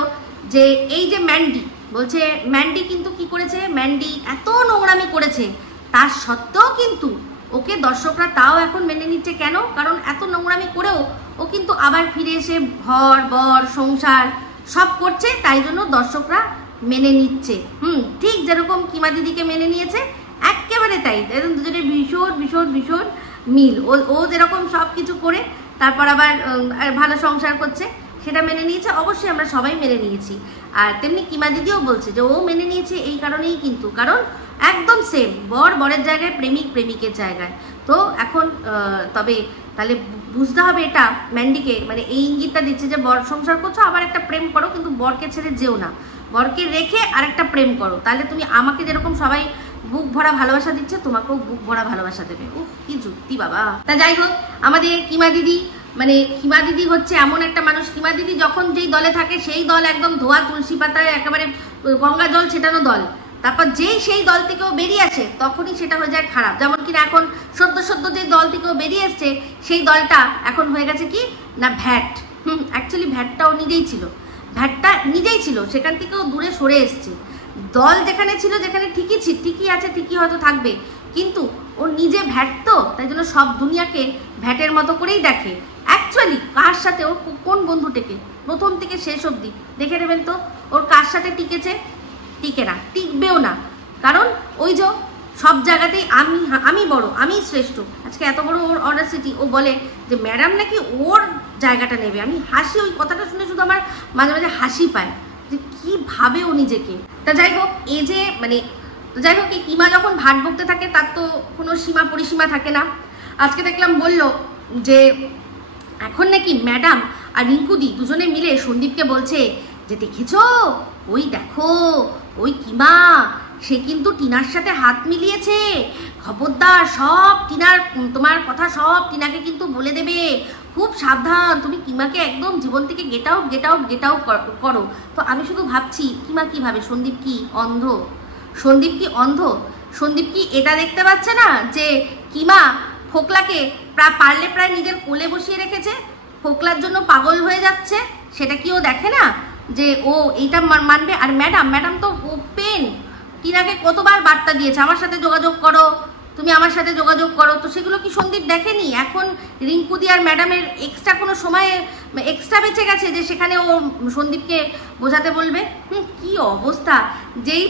যে এই যে ম্যান্ডি বলছে, ম্যান্ডি কিন্তু কি করেছে, ম্যান্ডি এত নোংরামি করেছে, তার সত্ত্বেও কিন্তু ওকে দর্শকরা তাও এখন মেনে নিচ্ছে। কেন? কারণ এত নোংরামি করেও ও কিন্তু আবার ফিরে এসে ঘর বর সংসার সব করছে, তাই জন্য দর্শকরা মেনে নিচ্ছে। ঠিক যেরকম কিমা দিদিকে মেনে নিয়েছে একেবারে তাই, দুজনে ভীষণ ভীষণ ভীষণ মিল। ও যেরকম সব কিছু করে তারপর আবার ভালো সংসার করছে, সেটা মেনে নিয়েছে। অবশ্যই আমরা সবাই মেনে নিয়েছি, আর তেমনি কিমা দিদিও বলছে যে ও মেনে নিয়েছে এই কারণেই, কিন্তু কারণ একদম সেম, বরের জায়গায় প্রেমিক প্রেমিকের জায়গায়। তো এখন তবে তাহলে বুঝতে হবে এটা ম্যান্ডিকে, মানে এই ইঙ্গিতটা দিচ্ছে যে বর সংসার করছো আবার একটা প্রেম করো, কিন্তু বরকে ছেড়ে যেও না, বরকে রেখে আরেকটা প্রেম করো, তাহলে তুমি আমাকে যেরকম সবাই বুক ভরা ভালোবাসা দিচ্ছে তোমাকেও বুক ভরা ভালোবাসা দেবে। উফ কি যুক্তি বাবা। তা যাই হোক, আমাদের কিমা দিদি, মানে কিমা দিদি হচ্ছে এমন একটা মানুষ, কিমা দিদি যখন যেই দলে থাকে সেই দল একদম ধোয়া তুলসী পাতায় একেবারে গঙ্গা জল ছেটানো দল, তারপর যেই সেই দল থেকেও বেরিয়ে আসে তখনই সেটা হয়ে যায় খারাপ। যেমন কিনা এখন সদ্য যে দল থেকেও বেরিয়ে এসছে সেই দলটা এখন হয়ে গেছে কি না ভ্যাট। অ্যাকচুয়ালি ভ্যাটটাও নিজেই ছিল, সেখান থেকেও দূরে সরে এসছে। দল যেখানে ছিল, যেখানে ঠিকই আছে, ঠিকই হয়তো থাকবে, কিন্তু ও নিজে ভ্যাট, তো তাই জন্য সব দুনিয়াকে ভ্যাটের মতো করেই দেখে। অ্যাকচুয়ালি কার সাথে ওর কোন বন্ধু টেকে, প্রথম থেকে শেষ অবধি দেখে নেবেন তো ওর কার সাথে টিকে না, টিকবেও না। কারণ ওই যে সব জায়গাতেই আমি বড়, আমি শ্রেষ্ঠ। আজকে এত বড় ওর অডাসিটি, ও বলে যে ম্যাডাম নাকি ওর জায়গাটা নেবে। আমি হাসি, ওই কথাটা শুনে শুধু আমার মাঝে মাঝে হাসি পায় যে কি ভাবে ও নিজেকে। তা যাই হোক, এই যে মানে যাই হোক, এই কিমা যখন ভাট বকতে থাকে তার তো কোনো সীমা পরিসীমা থাকে না। আজকে দেখলাম বললো যে এখন নাকি ম্যাডাম আর রিঙ্কুদি দুজনে মিলে সন্দীপকে বলছে যে দেখেছো, ওই দেখো ওই কিমা, সে কিন্তু টিনার সাথে হাত মিলিয়েছে, খবরদার সব টিনার, তোমার কথা সব টিনাকে কিন্তু বলে দেবে, খুব সাবধান, তুমি কিমাকে একদম জীবন থেকে গেট আউট করো। তো আমি শুধু ভাবছি কিমা কি ভাবে, সন্দীপ কি অন্ধ? সন্দীপ কি এটা দেখতে পাচ্ছে না যে কিমা ফোকলাকে প্রায় নিজের কোলে বসিয়ে রেখেছে, ফোকলার জন্য পাগল হয়ে যাচ্ছে, সেটা কি ও দেখে না যে ও এইটা মানবে? আর ম্যাডাম তো ওপেন, টিনাকে কতবার বার্তা দিয়েছে আমার সাথে যোগাযোগ করো, তুমি আমার সাথে যোগাযোগ করো, তো সেগুলো কি সন্দীপ দেখেনি? এখন রিঙ্কুদি আর ম্যাডামের এক্সট্রা কোনো সময় এক্সট্রা বেঁচে গেছে যে সেখানে ও সন্দীপকে বোঝাতে বলবে। কি অবস্থা! যেই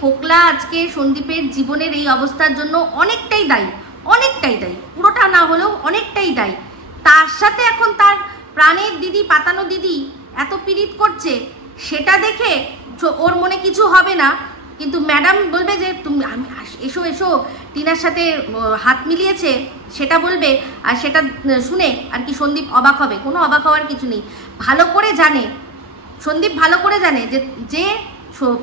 ফোকলা আজকে সন্দীপের জীবনের এই অবস্থার জন্য অনেকটাই দায়ী, পুরোটা না হলেও অনেকটাই দায়ী। তার সাথে এখন তার প্রাণের দিদি, পাতানো দিদি এত পীড়িত করছে, সেটা দেখে ওর মনে কিছু হবে না, কিন্তু ম্যাডাম বলবে যে তুমি এসো টিনার সাথে হাত মিলিয়েছে, সেটা বলবে, আর সেটা শুনে আর কি সন্দীপ অবাক হবে। কোনো অবাক হওয়ার কিছু নেই, সন্দীপ ভালো করে জানে যে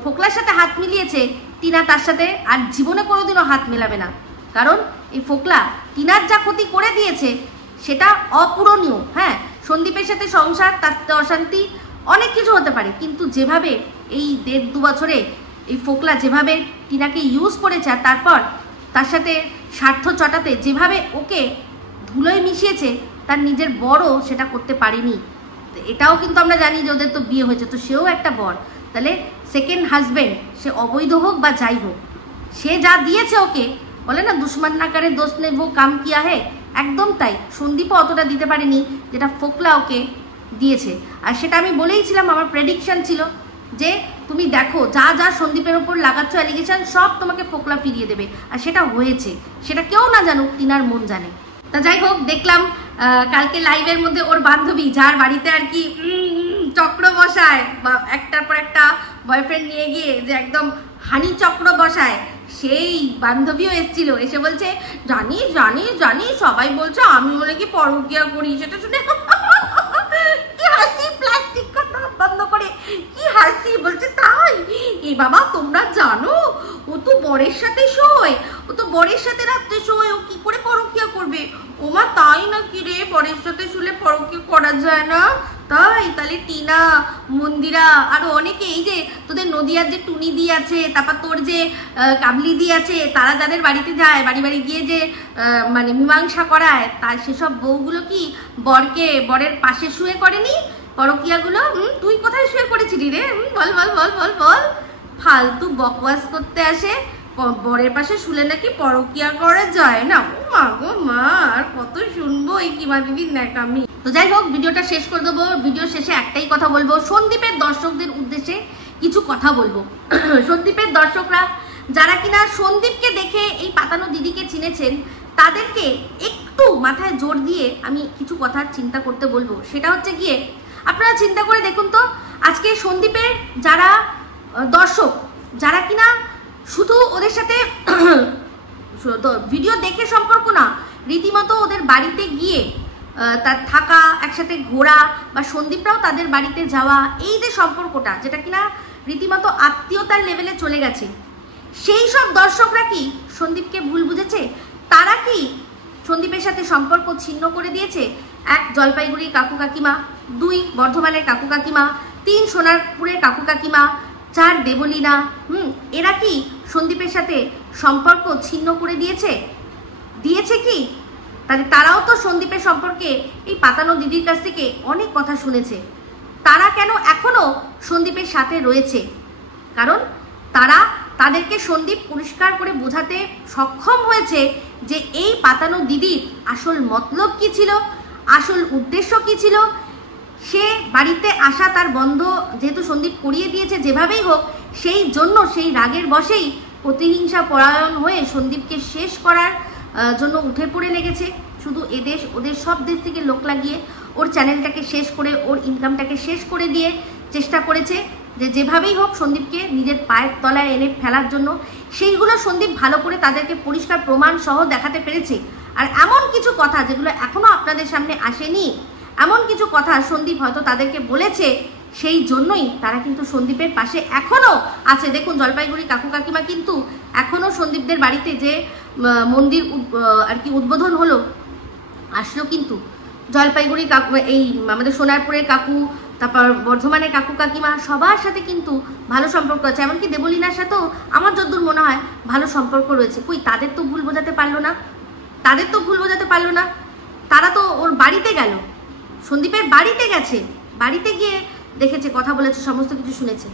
ফোকলার সাথে হাত মিলিয়েছে টিনা তার সাথে আর জীবনে কোনোদিনও হাত মেলাবে না। কারণ এই ফোকলা টিনার যা ক্ষতি করে দিয়েছে সেটা অপূরণীয়। হ্যাঁ, সন্দীপের সাথে সংসার, তাতে অশান্তি, অনেক কিছু হতে পারে, কিন্তু যেভাবে এই 1.5-2 বছরে এই ফোকলা যেভাবে টিনাকে ইউজ করেছে, আর তারপর তার সাথে স্বার্থ চটাতে যেভাবে ওকে ধুলোয় মিশিয়েছে, তার নিজের বরও সেটা করতে পারেনি। এটাও কিন্তু আমরা জানি যে ওদের তো বিয়ে হয়েছে, তো সেও একটা বর। তাহলে সেকেন্ড হাজব্যান্ড, সে অবৈধ হোক বা যাই হোক, সে যা দিয়েছে ওকে, বলে না দুশ্মন না করে দোষ নেই ও কাম কিয়া হে, একদম তাই। সন্দীপও অতটা দিতে পারেনি যেটা ফোকলা ওকে দিয়েছে। আর সেটা আমি বলেইছিলাম, আমার প্রেডিকশন ছিল যে তুমি দেখো যা যা সন্দীপের ওপর লাগাচ্ছ অ্যালিগেশন, সব তোমাকে ফোকলা ফিরিয়ে দেবে। আর সেটা হয়েছে, সেটা কেউ না জানুক, টিনার মন জানে। তা যাই হোক, দেখলাম কালকে লাইভের মধ্যে ওর বান্ধবী, যার বাড়িতে আর কি চক্র বসায় বা একটার পর একটা বয়ফ্রেন্ড নিয়ে গিয়ে যে একদম হানি চক্র বসায়, সেই বান্ধবীও এসেছিল, এসে বলছে জানিস জানিস জানিস সবাই বলছে আমি বলে কি পরকীয়া করি। সেটা শুনে কি হাসি, প্লাস্টিক কথা বন্ধ করে কি হাসি, বলছে তাই এ বাবা তোমরা জানো ও তো বরের সাথে শোয়, ও তো বরের সাথে রাত্রে শোয়, ও কি করে পরকীয়া করবে? ওমা তাই নাকি রে, বরের সাথে শুলে পরকীয়া করা যায় না? তাই তাহলে টিনা, মন্দিরা, আরো অনেকে, এই যে তোদের নদিয়ার যে টুনি দি আছে, তারপর তোর যে কাবলি দি আছে, তারা যাদের বাড়িতে যায়, বাড়ি বাড়ি গিয়ে যে মানে মীমাংসা করায়, তার সেসব বউগুলো কি বরের পাশে শুয়ে করেনি পরকীয়াগুলো? তুই কোথায় শুয়ে করেছিলি রে? বল বল বল বল বল। ফালতু বকওয়াস করতে আসে, বরের পাশে শুলে নাকি পরকীয়া করা যায় না। ও মা গো মা, আর কত শুনবো এই কিমা দিদির ন্যাকামি। তো যাই হোক, ভিডিওটা শেষ করে দেবো। ভিডিও শেষে একটাই কথা বলবো, সন্দীপের দর্শকদের উদ্দেশ্যে কিছু কথা বলবো। সন্দীপের দর্শকরা যারা কিনা সন্দীপকে দেখে এই পাতানো দিদিকে চিনেছেন, তাদেরকে একটু মাথায় জোর দিয়ে আমি কিছু কথা চিন্তা করতে বলবো। সেটা হচ্ছে গিয়ে, আপনারা চিন্তা করে দেখুন তো, আজকে সন্দীপের যারা দর্শক, যারা কিনা শুধু ওদের সাথে ভিডিও দেখে সম্পর্ক না, রীতিমতো ওদের বাড়িতে গিয়ে তার থাকা, একসাথে ঘোরা, বা সন্দীপরাও তাদের বাড়িতে যাওয়া, এই যে সম্পর্কটা যেটা কিনা রীতিমতো আত্মীয়তার লেভেলে চলে গেছে, সেই সব দর্শকরা কি সন্দীপকে ভুল বুঝেছে? তারা কি সন্দীপের সাথে সম্পর্ক ছিন্ন করে দিয়েছে? 1 জলপাইগুড়ির কাকু কাকিমা, 2 বর্ধমানের কাকু কাকিমা, 3 সোনারপুরের কাকু কাকিমা, 4 দেবলীনা, এরা কি সন্দীপের সাথে সম্পর্ক ছিন্ন করে দিয়েছে? দিয়েছে কি? তাহলে তারাও তো সন্দীপের সম্পর্কে এই পাতানো দিদির কাছ থেকে অনেক কথা শুনেছে। তারা কেন এখনো সন্দীপের সাথে রয়েছে? কারণ তাদেরকে সন্দীপ পরিষ্কার করে বোঝাতে সক্ষম হয়েছে যে এই পাতানো দিদির আসল মতলব কি ছিল, আসল উদ্দেশ্য কি ছিল। সে বাড়িতে আসা তার বন্ধ যেহেতু সন্দীপ করিয়ে দিয়েছে যেভাবেই হোক, সেই জন্য সেই রাগের বশেই প্রতিহিংসা পরায়ণ হয়ে সন্দীপকে শেষ করার জন্য উঠে পড়ে লেগেছে। শুধু এদেশ ওদের সব দেশ থেকে লোক লাগিয়ে ওর চ্যানেলটাকে শেষ করে, ওর ইনকামটাকে শেষ করে দিয়ে চেষ্টা করেছে যে যেভাবেই হোক সন্দীপকে নিজের পায়ের তলায় এনে ফেলার জন্য। সেইগুলো সন্দীপ ভালো করে তাদেরকে পরিষ্কার প্রমাণ সহ দেখাতে পেরেছে। আর এমন কিছু কথা যেগুলো এখনো আপনাদের সামনে আসেনি, এমন কিছু কথা সন্দীপ হয়তো তাদেরকে বলেছে, সেই জন্যই তারা কিন্তু সন্দীপের পাশে এখনো আছে। দেখুন, জলপাইগুড়ি কাকু কাকিমা কিন্তু এখনো সন্দীপদের বাড়িতে যে মন্দির আর কি উদ্বোধন হলো, আসলো কিন্তু জলপাইগুড়ি কাকু, এই আমাদের সোনারপুরের কাকু, তারপর বর্ধমানের কাকু কাকিমা, সবার সাথে কিন্তু ভালো সম্পর্ক আছে। এমনকি দেবলীনার সাথেও আমার যতদূর মনে হয় ভালো সম্পর্ক রয়েছে। কই তাদের তো ভুল বোঝাতে পারলো না, তারা তো ওর বাড়িতে গেল, সন্দীপের বাড়িতে গেছে, বাড়িতে গিয়ে দেখেছে, কথা বলেছে, সমস্ত কিছু শুনেছে।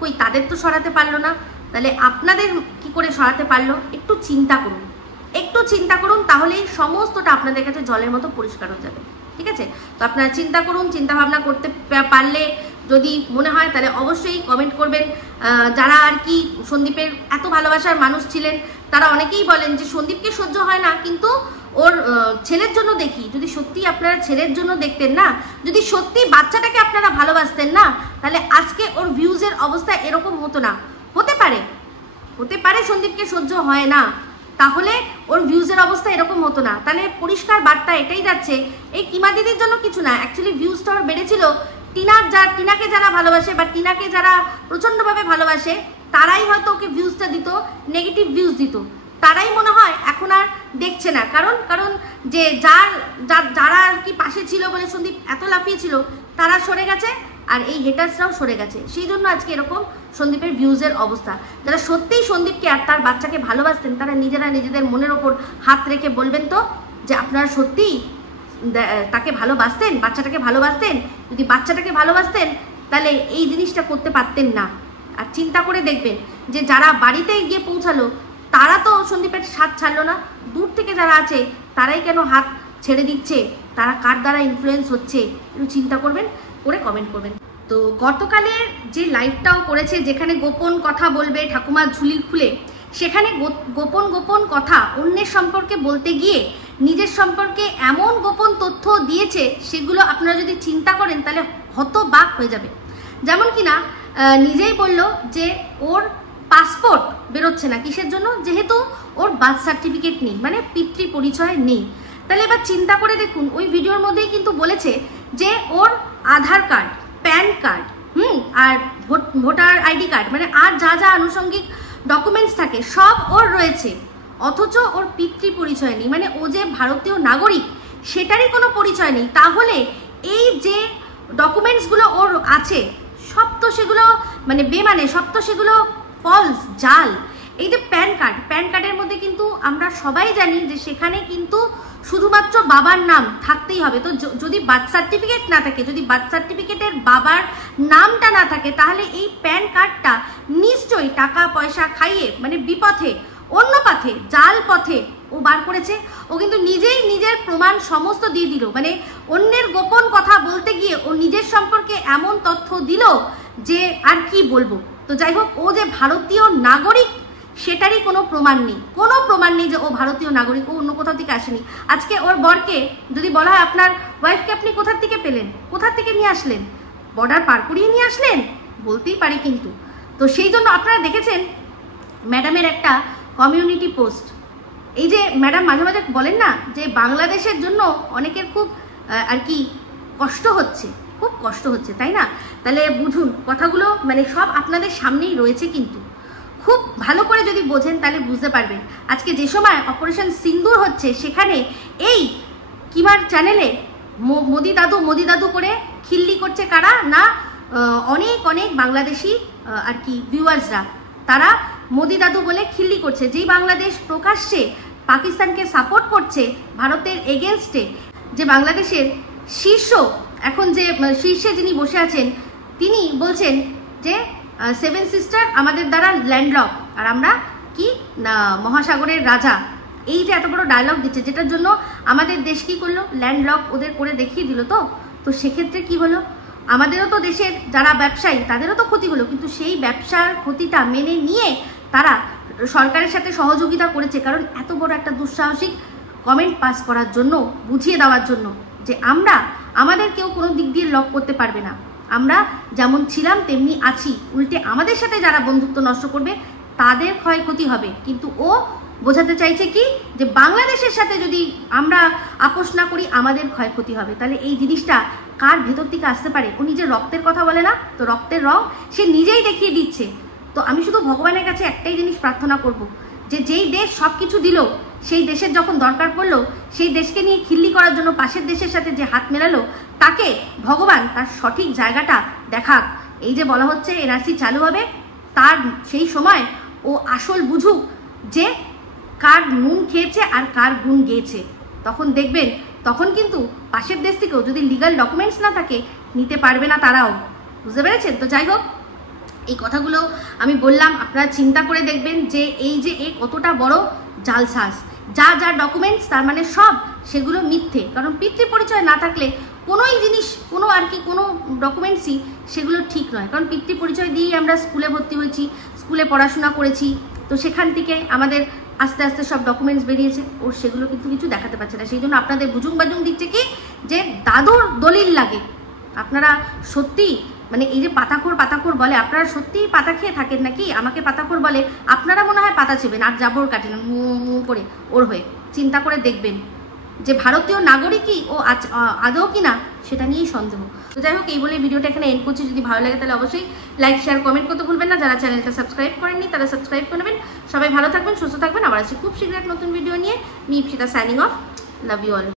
কই তাদের তো সরাতে পারলো না। তাহলে আপনাদের কি করে সরাতে পারলো? একটু চিন্তা করুন, তাহলেই সমস্তটা আপনাদের কাছে জলের মতো পরিষ্কার হয়ে যাবে। ঠিক আছে? তো আপনারা চিন্তা করুন, চিন্তা ভাবনা করতে পারলে যদি মনে হয় তাহলে অবশ্যই কমেন্ট করবেন। যারা আর কি সন্দীপের এত ভালোবাসার মানুষ ছিলেন, তারা অনেকেই বলেন যে সন্দীপকে সহ্য হয় না, কিন্তু ওর ছেলের জন্য দেখি। যদি সত্যি আপনারা ছেলের জন্য দেখতেন না, যদি সত্যি বাচ্চাটাকে আপনারা ভালোবাসতেন না, তাহলে আজকে ওর ভিউজের অবস্থা এরকম হতো না। হতে পারে সন্দীপকে সহ্য হয় না, তাহলে ওর ভিউজের অবস্থা এরকম হতো না। তাহলে পরিষ্কার বার্তা এটাই যাচ্ছে, এই কিমা দিদির জন্য কিছু না, অ্যাকচুয়ালি ভিউজটা ওর বেড়েছিল টিনাকে যারা ভালোবাসে বা টিনাকে যারা প্রচণ্ডভাবে ভালোবাসে, তারাই হয়তো ওকে ভিউজটা দিত, নেগেটিভ ভিউজ দিত। তারাই মনে হয় এখন আর দেখছে না। কারণ যে যারা আর কি পাশে ছিল বলে সন্দীপ এত লাফিয়েছিল তারা সরে গেছে, আর এই হেটার্সরাও সরে গেছে। সেই জন্য আজকে এরকম সন্দীপের ভিউজের অবস্থা। যারা সত্যিই সন্দীপকে আর তার বাচ্চাকে ভালোবাসতেন তারা নিজেরা নিজেদের মনের ওপর হাত রেখে বলবেন তো যে আপনারা সত্যিই তাকে ভালোবাসতেন, বাচ্চাটাকে ভালোবাসতেন। যদি বাচ্চাটাকে ভালোবাসতেন তাহলে এই জিনিসটা করতে পারতেন না। আর চিন্তা করে দেখবেন যে যারা বাড়িতে গিয়ে পৌঁছালো তারা তো সন্দীপের সাথ ছাড়লো না, দূর থেকে যারা আছে তারাই কেন হাত ছেড়ে দিচ্ছে, তারা কার দ্বারা ইনফ্লুয়েন্স হচ্ছে একটু চিন্তা করবেন, করে কমেন্ট করবেন। তো গতকালের যে লাইভটাও করেছে যেখানে গোপন কথা বলবে ঠাকুমার ঝুলি খুলে, সেখানে গোপন কথা অন্যের সম্পর্কে বলতে গিয়ে নিজের সম্পর্কে এমন গোপন তথ্য দিয়েছে সেগুলো আপনারা যদি চিন্তা করেন তাহলে হতবাক হয়ে যাবে। যেমন কিনা নিজেই বলল যে ওর পাসপোর্ট বেরোচ্ছে না, কিসের জন্য? যেহেতু ওর বার্থ সার্টিফিকেট নেই, মানে পিতৃ পরিচয় নেই। তাহলে এবার চিন্তা করে দেখুন, ওই ভিডিওর মধ্যেই কিন্তু বলেছে যে ওর আধার কার্ড, প্যান কার্ড, আর ভোটার আইডি কার্ড, মানে আর যা যা আনুষঙ্গিক ডকুমেন্টস থাকে সব ওর রয়েছে, অথচ ওর পিতৃ পরিচয় নেই, মানে ও যে ভারতীয় নাগরিক সেটারই কোনো পরিচয় নেই। তাহলে এই যে ডকুমেন্টসগুলো ওর আছে সব তো সেগুলো মানে বেমানে, সব তো সেগুলো ফলস, জাল। এই যে প্যান কার্ডের মধ্যে কিন্তু আমরা সবাই জানি যে সেখানে কিন্তু শুধুমাত্র বাবার নাম থাকতেই হবে। তো যদি বার্থ সার্টিফিকেট না থাকে, যদি বার্থ সার্টিফিকেটের বাবার নামটা না থাকে, তাহলে এই প্যান কার্ডটা নিশ্চয়ই টাকা পয়সা খাইয়ে মানে বিপথে, অন্য পথে, জাল পথে ও বার করেছে। ও কিন্তু নিজেই নিজের প্রমাণ সমস্ত দিয়ে দিল, মানে অন্যের গোপন কথা বলতে গিয়ে ও নিজের সম্পর্কে এমন তথ্য দিল যে আর কি বলবো। তো যাই হোক, ও যে ভারতীয় নাগরিক সেটারই কোনো প্রমাণ নেই যে ও ভারতীয় নাগরিক, ও অন্য কোথাও থেকে আসেনি। আজকে ওর বরকে যদি বলা হয় আপনার ওয়াইফকে আপনি কোথা থেকে পেলেন, কোথা থেকে নিয়ে আসলেন, বর্ডার পার করিয়ে নিয়ে আসলেন, বলতেই পারি কিন্তু। তো সেই জন্য আপনারা দেখেছেন ম্যাডামের একটা কমিউনিটি পোস্ট। এই যে ম্যাডাম মাঝে মাঝে বলেন না যে বাংলাদেশের জন্য অনেকের খুব আর কি কষ্ট হচ্ছে, খুব কষ্ট হচ্ছে, তাই না? তাহলে বুঝুন কথাগুলো, মানে সব আপনাদের সামনেই রয়েছে, কিন্তু খুব ভালো করে যদি বোঝেন তাহলে বুঝতে পারবেন। আজকে যে সময় অপারেশন সিন্দুর হচ্ছে সেখানে এই কিমার চ্যানেলে মোদি দাদু করে খিল্লি করছে কারা না, অনেক বাংলাদেশি আর কি ভিউয়ার্সরা, তারা মোদি দাদু বলে খিল্লি করছে। যেই বাংলাদেশ প্রকাশ্যে পাকিস্তানকে সাপোর্ট করছে ভারতের এগেনস্টে, যে বাংলাদেশের এখন যে শীর্ষে যিনি বসে আছেন তিনি বলছেন যে 7 সিস্টার আমাদের দ্বারা ল্যান্ডলক, আর আমরা কি না মহাসাগরের রাজা। এই যে এত বড় ডায়লগ দিচ্ছে, যেটার জন্য আমাদের দেশ কি করলো, ল্যান্ডলক ওদের করে দেখিয়ে দিল। তো সেক্ষেত্রে কি হলো, আমাদেরও তো দেশের যারা ব্যবসায়ী তাদেরও তো ক্ষতি হলো, কিন্তু সেই ব্যবসার ক্ষতিটা মেনে নিয়ে তারা সরকারের সাথে সহযোগিতা করেছে। কারণ এত বড় একটা দুঃসাহসিক কমেন্ট পাস করার জন্য, বুঝিয়ে দেওয়ার জন্য যে আমাদের কেউ কোনো দিক দিয়ে লক করতে পারবে না, আমরা যেমন ছিলাম তেমনি আছি, উল্টে আমাদের সাথে যারা বন্ধুত্ব নষ্ট করবে তাদের ক্ষয়ক্ষতি হবে। কিন্তু ও বোঝাতে চাইছে কি যে বাংলাদেশের সাথে যদি আমরা আপোষ না করি আমাদের ক্ষয়ক্ষতি হবে। তাহলে এই জিনিসটা কার ভেতর থেকে আসতে পারে? ও নিজের রক্তের কথা বলে না, তো রক্তের রং সে নিজেই দেখিয়ে দিচ্ছে। তো আমি শুধু ভগবানের কাছে একটাই জিনিস প্রার্থনা করব, যে যেই দেশ সব কিছু দিল, সেই দেশের যখন দরকার পড়লো সেই দেশকে নিয়ে খিল্লি করার জন্য পাশের দেশের সাথে যে হাত মেলালো, তাকে ভগবান তার সঠিক জায়গাটা দেখাক। এই যে বলা হচ্ছে এনআরসি চালু হবে, তার সেই সময় ও আসল বুঝুক যে কার নুন খেয়েছে আর কার গুণ গেয়েছে। তখন দেখবেন, তখন কিন্তু পাশের দেশ থেকেও যদি লিগাল ডকুমেন্টস না থাকে নিতে পারবে না তারাও। বুঝতে পেরেছেন? তো যাই হোক, এই কথাগুলো আমি বললাম, আপনারা চিন্তা করে দেখবেন যে এই যে কতটা বড় জালসাজ। যা ডকুমেন্টস তার মানে সব সেগুলো মিথ্যে। কারণ পিতৃ পরিচয় না থাকলে কোনোই জিনিস, কোনো আর কি কোনো ডকুমেন্টসই সেগুলো ঠিক নয়। কারণ পিতৃ পরিচয় দিয়েই আমরা স্কুলে ভর্তি হয়েছি, স্কুলে পড়াশোনা করেছি, তো সেখান থেকে আমাদের আস্তে আস্তে সব ডকুমেন্টস বেরিয়েছে। ওর সেগুলো কিন্তু কিছু দেখাতে পারছে না। সেই জন্য আপনাদের বুজুং বাজুং দিচ্ছে কি যে দাদুর দলিল লাগে। আপনারা সত্যি মানে এই যে পাতাখোর বলে, আপনারা সত্যিই পাতা খেয়ে থাকেন নাকি? আমাকে পাতাখোর বলে, আপনারা মনে হয় পাতা চেবেন আর জাবর কাটেন করে ওর হয়ে। চিন্তা করে দেখবেন, যে ভারতীয় নাগরিকই ও আদৌ কি না সেটা নিয়েই সন্দেহ। তো যাই হোক, এই বলে ভিডিওটা এখানে এন্ড করছি। যদি ভালো লাগে তাহলে অবশ্যই লাইক শেয়ার কমেন্ট করতে ভুলবেন না। যারা চ্যানেলটা সাবস্ক্রাইব করেননি তারা সাবস্ক্রাইব করে নেবেন। সবাই ভালো থাকবেন, সুস্থ থাকবেন। আবার আসছি খুব শীঘ্র এক নতুন ভিডিও নিয়ে। আমি Ipsita signing off. Love you all.